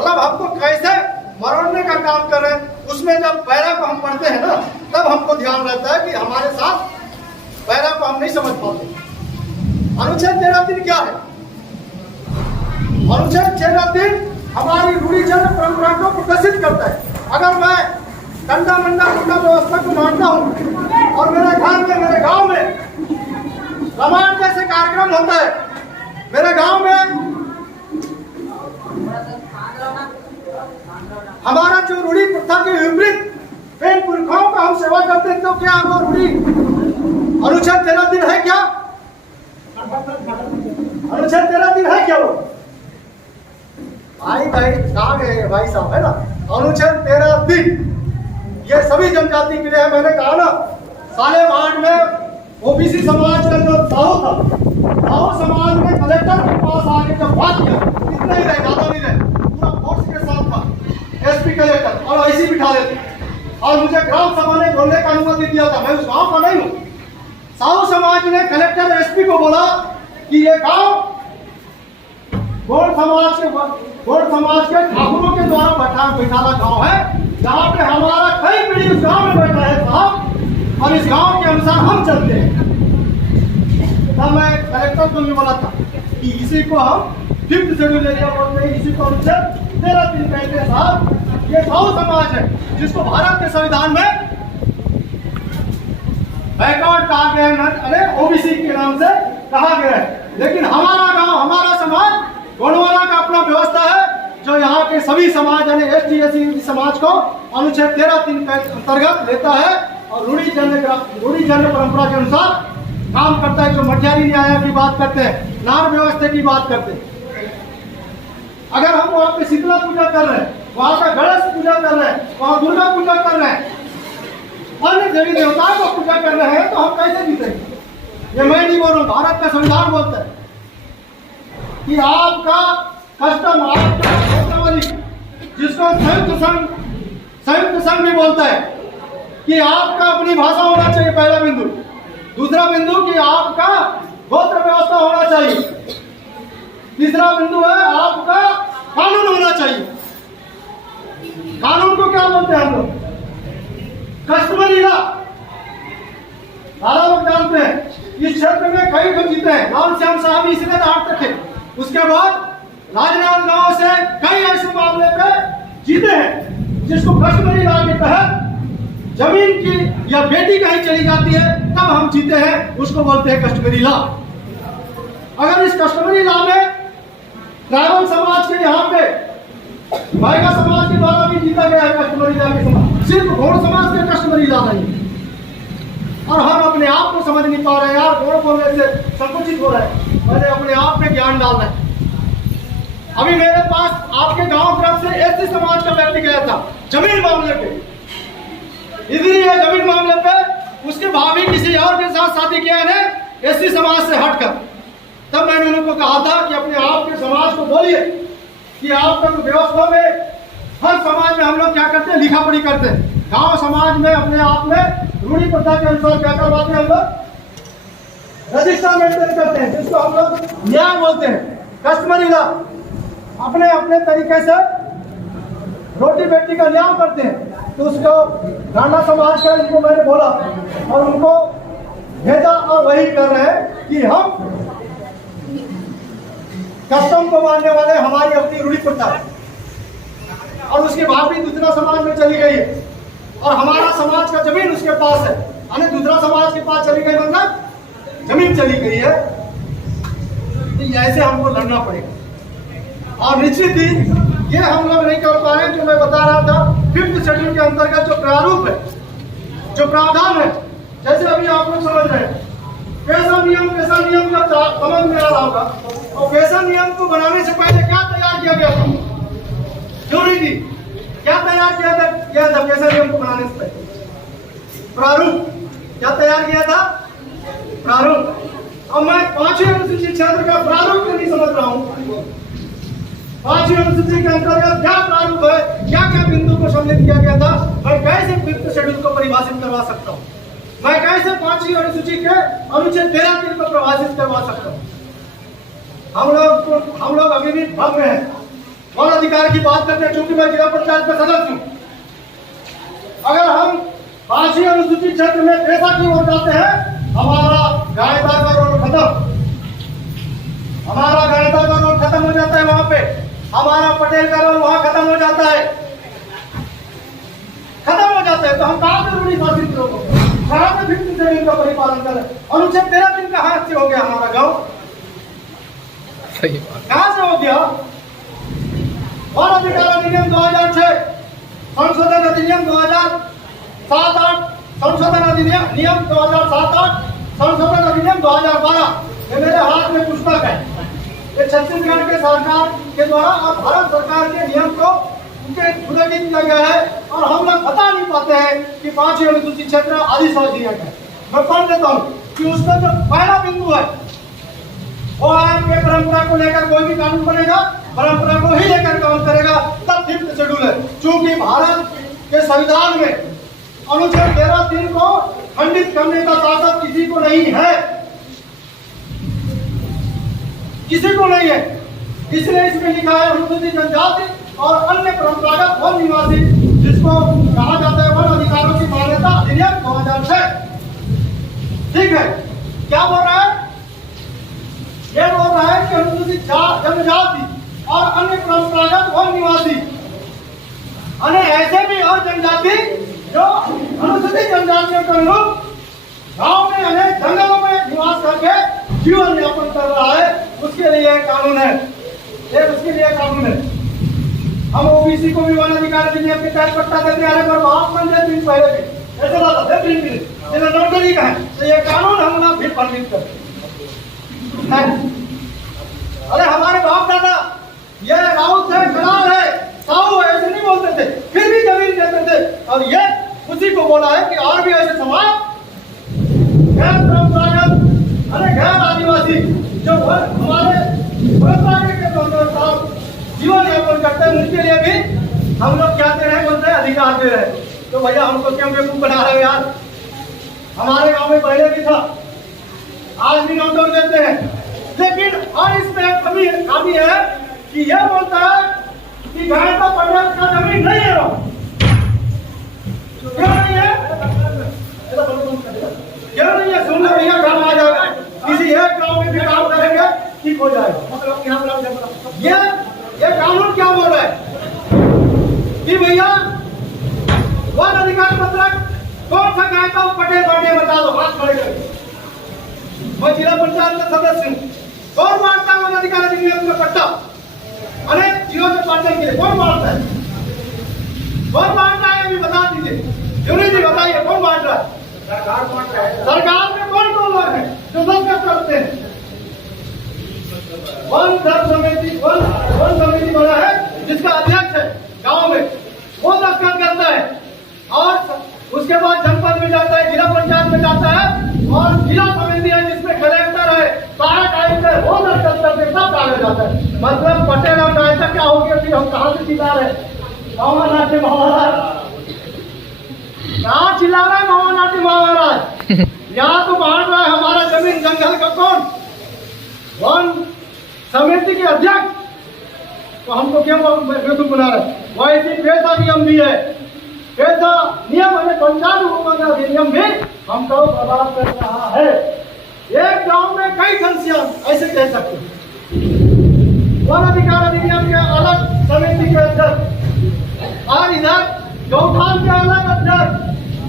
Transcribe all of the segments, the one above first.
मतलब हमको कैसे मरोड़ने का काम कर रहे हैं। उसमें जब पैरा को हम पढ़ते हैं ना, तब हमको ध्यान रहता है कि हमारे साथ पैरा को हम नहीं समझ पाते। अनुच्छेद 13(3) क्या है? अनुच्छेद 13(3) हमारी रूढ़िजन्य परंपरा को प्रदर्शित करता है। अगर मैं डंडा मंडा गुंडा व्यवस्था को मानता हूँ और मेरे घर में, मेरे गांव में रामायण जैसे कार्यक्रम होता है, मेरे गांव में हमारा जो रूढ़ी प्रथा के विपरीत इन पुरखाओं का हम सेवा करते हैं, तो क्या वो रूढ़ी अनुच्छेद 13(3) है क्या? अनुच्छेद 13(3) है क्या? वो भाई कहाँ गए भाई साहब, है ना? अनुच्छेद 13(3) ये सभी जनजाति के लिए है। मैंने कहा ना, सालेवाड़ में ओबीसी समाज का जो साहू था, साहू समाज में कलेक्टर के पास आके जब बात किया, इतना ही रहे, ज्यादा नहीं रहे, पूरा फोर्स के साथ था, एसपी कलेक्टर और ऐसी बिठा देते, और मुझे ग्राम सभा ने बोलने का अनुमति दिया था। मैं उस गांव का नहीं हूँ। साहू समाज ने कलेक्टर एसपी को बोला कि ये गांव गोड़ समाज के ठाकुरों के द्वारा बैठाला गांव है, जहाँ पे हमारा कई पीढ़ी उस गांव में बैठा है साहब, और इस गांव के अनुसार हम चलते हैं। तब मैं कलेक्टर को भी बोला था कि इसी को हम 5th शेड्यूल एरिया बोलते हैं, इसी को अनुच्छेद 13(3) कहते हैं साहब। ये साहू समाज है जिसको भारत के संविधान में बैकवर्ड कहा गया है, अरे ओबीसी के नाम से कहा गया है। लेकिन हमारा गांव, हमारा समाज गोंडवाना का अपना व्यवस्था है, जो यहाँ के सभी समाज यानी ST/SC समाज को अनुच्छेद 13(3) के अंतर्गत लेता है और रूढ़िजन्य परंपरा के अनुसार काम करता है। जो मठियारी न्याय की बात करते हैं, नार व्यवस्था की बात करते हैं, अगर हम वहाँ पे शीतला पूजा कर रहे हैं, वहाँ का गणेश पूजा कर रहे हैं, वहाँ दुर्गा पूजा कर रहे हैं, अन्य देवी देवताओं को पूजा कर रहे हैं, तो हम कैसे जीतेंगे? ये मैं नहीं बोल रहा हूँ, भारत का संविधान बोलता है कि आपका कस्टम, आपका जिसको संयुक्त संघ भी बोलता है कि आपका अपनी भाषा होना चाहिए, पहला बिंदु। दूसरा बिंदु कि आपका गोत्र व्यवस्था होना चाहिए। तीसरा बिंदु है आपका कानून होना चाहिए। कानून को क्या बोलते हैं हम लोग? Customary law. सारा लोग जानते हैं। इस क्षेत्र में कई लोग जीते हैं। लाल श्याम साहब इसलिए हारते थे। उसके बाद राजनांदगांव से कई ऐसे मामले पे जीते हैं जिसको कस्टमरी लॉ के तहत जमीन की या बेटी कहीं चली जाती है तब हम जीते हैं, उसको बोलते हैं कस्टमरी लॉ। अगर इस कस्टमरी लॉ में ट्राइबल समाज के यहाँ पे भाईगा समाज के द्वारा भी जीता गया है कस्टमरी लॉ के समाज, सिर्फ घोड़ समाज के कस्टमरी लॉ नहीं। और हम अपने आप को समझ नहीं पा रहे हैं यार, घोड़ बोलने से संकुचित हो रहे हैं, मैंने अपने आप में ज्ञान डालना है। अभी मेरे पास आपके गांव तरफ से SC समाज का व्यक्ति गया था जमीन मामले पे, इसलिए जमीन मामले पे उसके भाभी किसी और के साथ शादी किया है SC समाज से हटकर। तब मैंने उनको कहा था कि अपने आप के समाज को बोलिए कि आप लोग व्यवस्था में हर समाज में हम लोग क्या करते हैं, लिखा पढ़ी करते हैं। गांव समाज में अपने आप में रूढ़ी प्रथा के अनुसार क्या करवाते हैं, हम लोग रजिस्टर मेंटेन करते हैं, जिसको हम लोग न्याय बोलते हैं, कस्टमरी लॉ। अपने अपने तरीके से रोटी बेटी का न्याय करते हैं। तो उसको गांडा समाज का इनको मैंने बोला और उनको भेजा, और वही कर रहे हैं कि हम कस्टम को मानने वाले, हमारी अपनी रूढ़ी प्रथा है। और उसकी भाभी दूसरा समाज में चली गई है और हमारा समाज का जमीन उसके पास है, यानी दूसरा समाज के पास चली गई, मतलब जमीन चली गई है। तो ऐसे हमको लड़ना पड़ेगा। और निश्चित ही ये हम लोग नहीं कर पाए। जो मैं बता रहा था 5th शेड्यूल के अंतर्गत जो प्रारूप है, जो प्रावधान है, जैसे अभी आप लोग समझ रहे हैं पेशा नियम जब समझ में आ रहा होगा, और पेशा नियम को बनाने से पहले क्या तैयार किया गया था, क्यों नहीं थी, क्या तैयार किया था पेशा नियम को बनाने से पहले? प्रारूप। क्या तैयार किया था? प्रारूप। अब मैं 5वीं अनुसूची क्षेत्र का प्रारूप को नहीं समझ रहा हूँ। 5वीं अनुसूची के अंतर्गत क्या प्रारूप है, क्या क्या बिंदु को सम्मिलित किया गया था, मैं कैसे 5th शेड्यूल को परिभाषित करवा सकता हूँ, मैं कैसे 5वीं अनुसूची के अनुच्छेद 13(3) को परिभाषित करवा सकता हूँ? हम लोग अभी भी भंग में हैं। वन अधिकार की बात करते हैं, चूंकि मैं जिला पंचायत का सदस्य हूँ। अगर हम 5वीं अनुसूचित क्षेत्र में पेशा की ओर जाते हैं, हमारा गायता का रोल खत्म, हमारा गायता का रोल खत्म हो जाता है। वहां पे हमारा पटेल का रोल वहां खत्म हो जाता है, खत्म हो जाता है। तो हम कहां से रूढ़ी शासित लोग होंगे, कहां से फिर से इनका परिपालन करें। अनुच्छेद 13 का हाथ से हो गया हमारा गांव, कहां से हो गया। वन अधिकार अधिनियम 2006, संशोधन अधिनियम 2007-8, संशोधन अधिनियम 2007-8, संशोधन अधिनियम 2012। ये मेरे हाथ में पुस्तक है, ये छत्तीसगढ़ के सरकार के द्वारा और भारत सरकार के नियम को उल्लेखित किया गया है। और हम लोग बता नहीं पाते हैं कि 5वीं अनुसूचित क्षेत्र आदि समझ दिया गया। मैं पढ़ देता हूँ कि उसका जो पहला बिंदु है वो है कि परंपरा को लेकर कोई भी कानून बनेगा, परंपरा को ही लेकर काम करेगा, तब 5th शेड्यूल है। चूंकि भारत के संविधान में अनुच्छेद 13(3) को खंडित करने का ताकत किसी को नहीं है, किसी को नहीं है। इसलिए इसमें लिखा है अनुसूचित जनजाति और अन्य परंपरागत वन निवासी, जिसको कहा जाता है वन अधिकारों की मान्यता अधिनियम 2006। ठीक है, क्या बोल रहा है, ये बोल रहा है कि अनुसूचित जनजाति और अन्य परंपरागत वन निवासी, अन्य ऐसे भी और जनजाति जो अनुसूचित जनजातियों के अनुरूप गांव में अनेक जंगलों में निवास करके जीवन यापन कर रहा है, उसके लिए कानून है, ये उसके लिए कानून है। हम ओबीसी को भी वन अधिकार अधिनियम के तहत पट्टा देते हैं, पर महात्मा ने दिन पहले भी ऐसा बात है, नोटरी का है, तो ये कानून हम ना भी परमिट करते। अरे हमारे बाप दादा ये राउत है, कलाल है, साहू है, ऐसे नहीं बोलते थे, फिर भी जमीन देते थे। और ये उसी को बोला है कि और भी ऐसे समाज गैर परंपरागत, अरे गैर आदिवासी जो हमारे परंपरा के अनुसार जीवन यापन करते हैं, उनके लिए भी हम लोग कहते हैं, बोलते हैं अधिकार दे रहे हैं। तो भैया हमको क्यों बेवकूफ बना रहे हो यार। हमारे गांव में पहले भी था, आज भी नोट देते हैं, लेकिन और इसमें कमी है कि यह बोलता है कि गाय का पंजाब का जमीन नहीं है, क्यों नहीं है, क्यों नहीं है। सुन लो भैया, काम आ जाएगा, किसी एक गांव में भी काम करेंगे ठीक हो जाएगा। ये कानून क्या बोल रहा है कि भैया वन अधिकार पत्रक कौन सा कहता हूँ, पटेल बाटे बता दो, हाथ खड़े करके। मैं जिला पंचायत का सदस्य हूँ, कौन मारता है वन अधिकार अधिनियम का पट्टा अनेक जिलों से पाटन के लिए, कौन मारता है, कौन मारता है, अभी बता दीजिए। जुनी जी बताइए, कौन मार रहा है। सरकार मार रहा है। सरकार में कौन कौन लोग हैं जो दस्तखत करते हैं। वन समिति बना है जिसका अध्यक्ष है गांव में, वो दस्तखत करता है, और उसके बाद जनपद में जाता है, जिला पंचायत में जाता है, और जिला समिति है जिसमें कलेक्टर है, सहायक आयुक्त है, वो दस्तखत करते हैं, सब डाला जाता है। मतलब पटेल और नायता क्या हो गया, फिर हम कहाँ से चिल्ला रहे हैं, महानाट्य महाराज, कहाँ चिल्ला रहे हैं महानाट्य महाराज। यहाँ तो बांट रहा है हमारा जमीन जंगल का कौन, वन समिति के अध्यक्ष, तो हमको क्यों बेवकूफ बना रहे। वैसे पेशा नियम भी है, पेशा नियम हमें पंचायत अधिनियम भी हमको बर्बाद कर रहा है। एक गांव में कई घनश्याम ऐसे कह सकते हैं, वन अधिकार अधिनियम के अलग समिति के अध्यक्ष, और इधर गौठान के अलग अध्यक्ष,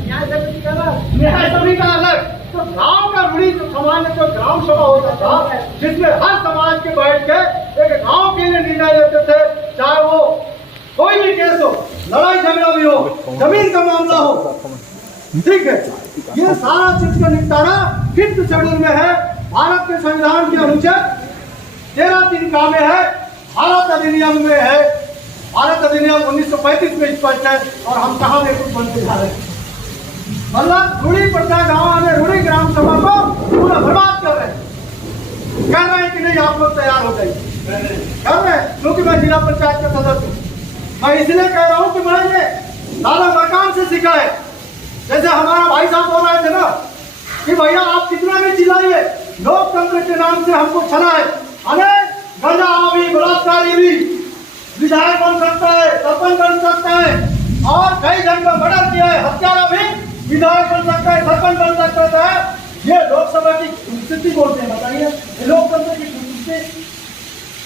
न्याय समिति का अलग, न्याय समिति का अलग। तो गांव का रूढ़ी समाज में जो ग्राम सभा होता था, जिसमें हर समाज के बैठ के एक गांव के लिए निर्णय लेते थे, चाहे वो कोई भी केस हो, लड़ाई झगड़ा भी हो, जमीन का मामला हो, ठीक है। ये सारा चीज का निपटारा 5th शेड्यूल में है, भारत के संविधान के अनुच्छेद 13(3) में है, भारत अधिनियम में है। भारत अधिनियम 1935 में स्पष्ट है, और हम कहाँ में कुछ बनते जा रहे हैं। मतलब रूढ़ी पट्टा गाँव में रूढ़ी ग्राम सभा को पूरा बर्बाद कर रहे हैं, कह रहे हैं कि नहीं आप लोग तैयार हो जाइए, कर रहे हैं। क्योंकि मैं जिला पंचायत का सदस्य हूँ, मैं इसलिए कह रहा हूँ कि मैंने दादा मकान से सीखा है। जैसे हमारा भाई साहब बोल रहे थे ना कि भैया आप कितना भी चिल्लाइए, लोकतंत्र के नाम से हमको छना है, अनेक गंजा भी, बलात्कारी भी, विधायक बन सकता है, सरपंच बन सकता है, और कई जन का मर्डर किया है, हत्यारा भी विधायक बन सकता है, सरपंच बन सकता है। ये लोकसभा की खूबसूरती बोलते हैं। बताइए, ये लोकतंत्र की खूबसूरती,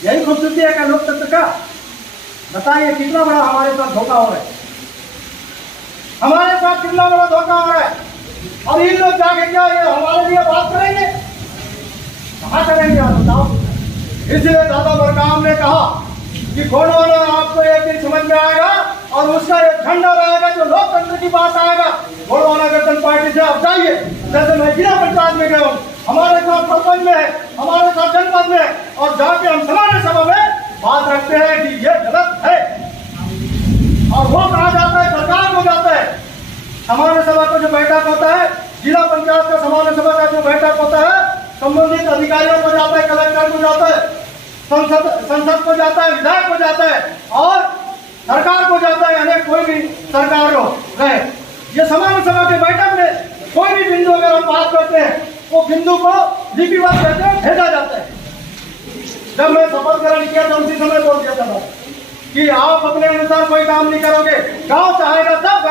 यही खूबसूरती है क्या लोकतंत्र का? बताइए कितना बड़ा हमारे साथ धोखा हो रहा है, हमारे साथ कितना बड़ा धोखा हो रहा है। और इन लोग जाके क्या ये हमारे लिए बात करेंगे? कहाँ करेंगे आप बताओ? इसलिए दादा बरकाम ने कहा कि गोंडवाना आपको एक दिन समझ में आएगा और उसका एक झंडा रहेगा जो लोकतंत्र की बात आएगा। गोंडवाना गठबंधन पार्टी से आप जाइए, जैसे मैं जिला पंचायत में गया हूँ, हमारे साथ सरपंच में है, हमारे साथ जनपद में है, और जाके हम सामान्य सभा में बात रखते हैं कि ये गलत है, और वो कहा जाता है, सरकार को जाता है। सामान्य सभा का जो बैठक होता है, जिला पंचायत का सामान्य सभा का जो बैठक होता है, संबंधित अधिकारियों को जाता है, कलेक्टर को जाता है, संसद को जाता है, विधायक को जाता है, और सरकार को जाता है, यानी कोई भी सरकार हो रहे। ये सामान्य सभा के बैठक में कोई भी बिंदु अगर हम बात करते हैं, वो बिंदु को लिपिबद्ध करके भेजा जाता है। जब मैं शपथ ग्रहण किया था उसी समय बोल दिया था कि आप अपने अनुसार कोई काम नहीं करोगे, गांव चाहेगा तब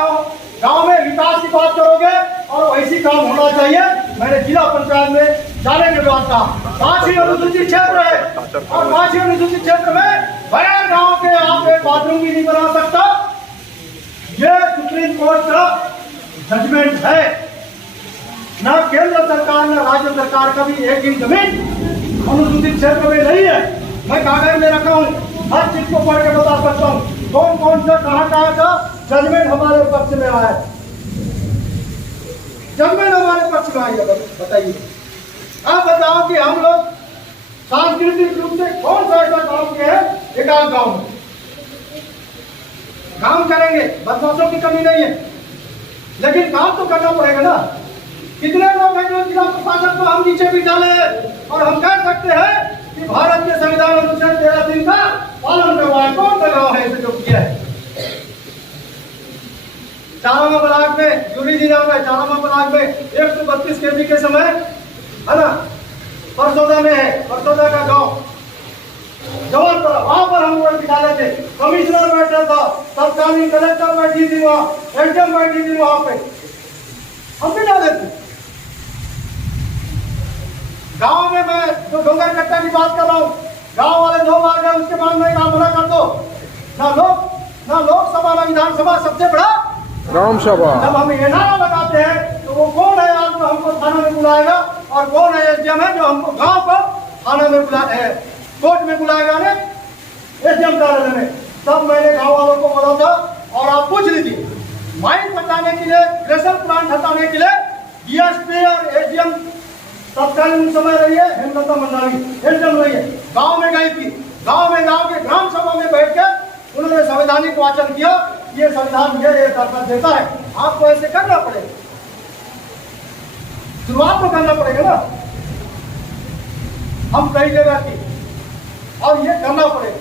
गांव में विकास की बात करोगे, और वैसी काम होना चाहिए। मैंने जिला पंचायत में जाने के बाद कहा 5 अनुसूचित क्षेत्र है, और 5 अनुसूचित क्षेत्र में बयान गांव के आप एक बाथरूम भी नहीं बना सकता। ये सुप्रीम कोर्ट का जजमेंट है। ना केंद्र सरकार ना राज्य सरकार का भी एक इंच जमीन अनुसूचित क्षेत्र में नहीं है। मैं कागज में रखा हूँ, हर चीज को पढ़ के बता सकता हूँ कौन कौन सा कहाँ का जजमेंट हमारे पक्ष में आया है। जजमेंट हमारे पक्ष में आई है। बताइए, आप बताओ कि हम लोग सांस्कृतिक रूप से कौन सा ऐसा काम किया है एक आध गाँव में? काम करेंगे, बदमाशों की कमी नहीं है, लेकिन काम तो करना पड़ेगा ना। कितने लोग हैं जो जिला प्रशासन को हम नीचे बिठा ले, और हम कह सकते हैं कि भारत के संविधान अनुच्छेद 13(3) का पालन करवाए? कौन सा गाँव है इसे जो किया है? चारामा ब्लॉक में, यूरी जिला में चारामा ब्लॉक में 132 kV के समय है ना, परसोदा में है, परसोदा का गाँव जवानपुरा, वहां पर हम लोग बिठा थे। कमिश्नर बैठा था, तत्कालीन कलेक्टर बैठी थी, वहाँ एसडीएम बैठी थी, वहां पे हम बिठा देते। गांव में मैं जो डोंगर कट्टा की बात कर रहा हूँ, गांव वाले 2 बार गए, उसके बाद मैं काम मना कर दो। ना लोकसभा ना विधानसभा, सबसे बड़ा ग्राम सभा। जब हम ये नारा लगाते हैं तो वो कौन है आज जो हमको थाना में बुलाएगा, और कौन है एसडीएम है जो हमको गांव को थाना में कोर्ट में बुलाएगा ने एसडीएम कार्यालय में। तब मैंने गांव वालों को बोला था, और आप पूछ लीजिए, माइन हटाने के लिए, ग्रेशन प्लांट हटाने के लिए डीएसपी और एसडीएम तत्कालीन समय रही है हेमलता मंडावी, एसडीएम रही है, गांव में गई थी। गांव के ग्राम सभा में बैठ के उन्होंने संवैधानिक वाचन किया, ये संविधान ये दर्शन देता है, आपको ऐसे करना पड़ेगा, शुरुआत तो करना पड़ेगा ना। हम कई जगह की, और ये करना पड़ेगा,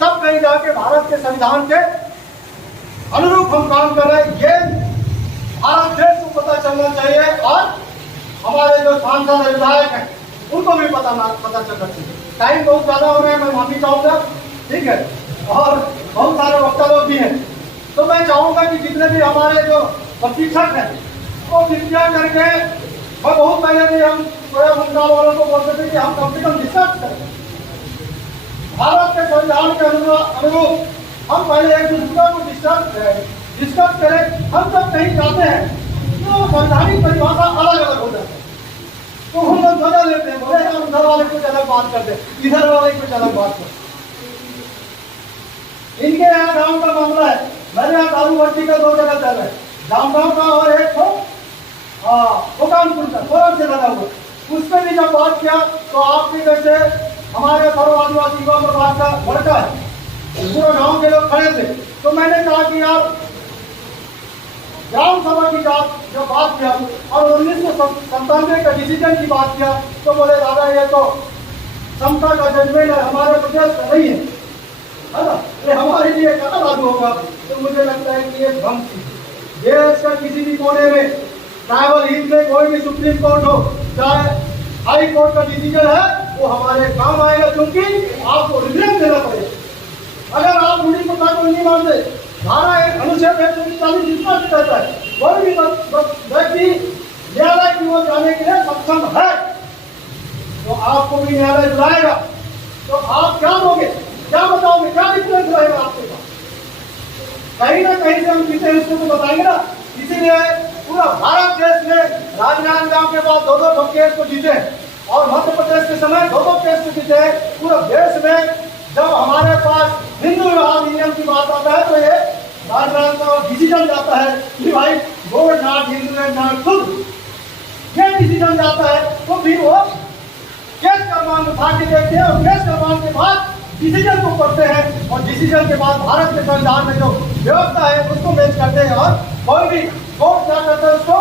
तब कहीं जाके भारत के संविधान के अनुरूप हम काम कर रहे हैं। ये भारत देश को पता चलना चाहिए, और हमारे जो सांसद विधायक हैं उनको भी पता चलना चाहिए। टाइम बहुत ज्यादा हो रहा है, मैं माफी चाहूंगा, ठीक है, और बहुत सारे वक्ता लोग भी हैं, तो मैं चाहूंगा कि जितने भी हमारे जो प्रशिक्षक हैं वो कृपया करके, मैं बहुत पहले भी हम मुद्दा वालों को बोलते थे कि हम कम से कम डिस्कस करें भारत के संविधान के अनुरूप। हम पहले एक दूसरे को डिस्कस करें। हम जब कहीं जाते हैं तो संवैधानिक परिभाषा अलग अलग हो जाती है, तो हम लोग बदल लेते हैं, बोले हम उधर वाले कुछ अलग बात करते हैं, इधर वाले कुछ अलग बात करते। इनके यहाँ गांव का मामला है, मेरे यहाँ दारू भर्ती का 2 जगह चल रहा है, जामगांव का और एक तो कानपुर का, फोरम से लगा हुआ। उसमें भी जब बात किया तो आप भी जैसे हमारे सर्व आदिवासी युवा प्रभाग का लड़का है, पूरे गांव के लोग खड़े थे, तो मैंने कहा कि यार ग्राम सभा की जब बात किया और 1997 का डिसीजन की बात किया, तो बोले दादा ये तो समता का जजमेंट है, हमारे प्रदेश का नहीं है ना, ये हमारे लिए कहाँ लागू होगा? तो मुझे लगता है कि ये भ्रम थी। देश का किसी भी कोने में, ट्राइबल हिल में कोई भी सुप्रीम कोर्ट हो, चाहे हाई कोर्ट का डिसीजन है, वो हमारे काम आएगा, क्योंकि आपको रिजल्ट देना पड़ेगा। अगर नहीं मानते। धारा अनुच्छेद 140 जितना कहता है कोई भी व्यक्ति न्यायालय की ओर जाने के लिए सक्षम है, तो आपको भी न्यायालय बुलाएगा, तो आप क्या दोगे, क्या बताओगे, क्या डिफरेंस रहेगा आपके पास? कहीं ना कहीं से हम जीते हैं, उसको तो बताएंगे ना। इसीलिए पूरा भारत देश में राजनांदगांव के बाद 2-2 केस को जीते और मध्य प्रदेश के समय 2-2 केस को जीते। पूरे देश में जब हमारे पास हिंदू विवाह नियम की बात आता है तो ये राजनांदगांव डिसीजन जाता है कि भाई go not Hindu and not खुद, ये डिसीजन जाता है। तो फिर वो केस का मांग उठा के देखते हैं और केस का मांग के बाद डिसीजन को पढ़ते हैं और डिसीजन के बाद भारत के संविधान में जो व्यवस्था है उसको मैच करते हैं और कोई भी कोर्ट क्या करता है उसको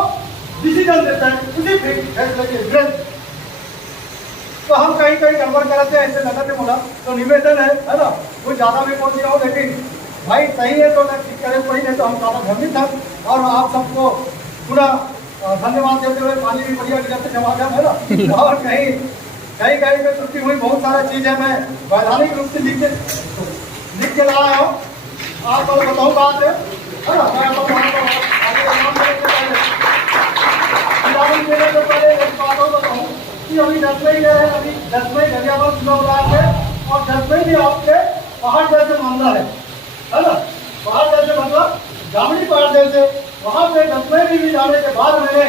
डिसीजन देता है उसी फैसले के विरुद्ध। तो हम कहीं कहीं गड़बड़ कराते हैं, ऐसे नजर में बोला तो निवेदन है ना, कोई ज्यादा भी पहुंच रहा हो, लेकिन भाई सही है तो ठीक करे, कोई नहीं तो हम ज्यादा भ्रमित हैं। और आप सबको पूरा धन्यवाद देते हुए पानी भी बढ़िया गिरते जमाजम है ना। और कहीं कहीं पे त्रुटि हुई, बहुत सारा चीज है, मैं वैधानिक रूप से लिख के लाया हूँ, आपको बताऊँ बात है ना। मैं पहले एक बात और बताऊँ कि अभी 10 मई है, अभी 10 मई गरियाबंद चुनाव है और 10 मई भी आपके पहाड़ जैसे मामला है ना। पहाड़ जैसे मतलब जामनी पहाड़ जैसे, वहाँ पे 10 मई भी जाने के बाद मैंने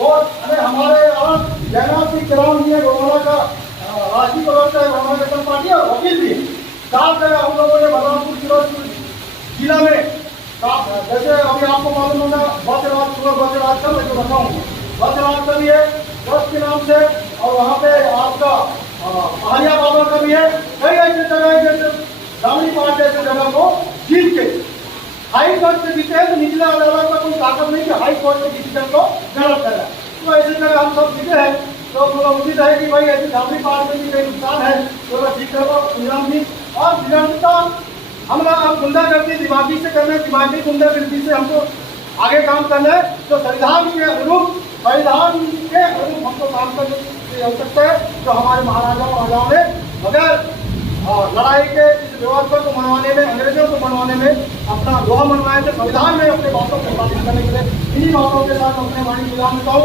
और हमारे यहाँ जयनाथ सिंह किरान जी गोवाला का राष्ट्रीय प्रवक्ता है, गोवाला नेशनल पार्टी और वकील भी 4 जगह हम लोगों ने बलरामपुर फिरोजपुर जिला में, जैसे अभी आपको मालूम होगा बचराज का मैं जो बताऊँ, बचराज का भी है ट्रस्ट के नाम से, और वहाँ पे आपका पहाड़िया बाबा का भी है। कई ऐसे जगह है जैसे जामनी पहाड़ जैसे जगह को जीत के हाई कोर्ट से जीते हैं, तो निचले अदालत का कोई ताकत नहीं कि हाई कोर्ट के डिसीजन को गलत करे। तो ऐसी जगह हम सब जीते हैं, तो उम्मीद है कि भाई ऐसी जामनी पहाड़ में भी कई नुकसान है तो ठीक करो निजाम जी। और निजामता हम लोग गुंडागर्दी दिमागी से करना है, दिमागी गुंडागर्दी से हमको आगे काम करना है। तो संविधान के अनुरूप हमको काम करने हो सकता है। जो हमारे महाराजाओं ने अगर लड़ाई के इस व्यवस्था को मनवाने में, अंग्रेजों को मनवाने में अपना लोहा मनवाए थे, संविधान में अपने बातों को स्थापित करने के लिए इन्हीं बातों के साथ अपने वाणी गुलाम बताओ।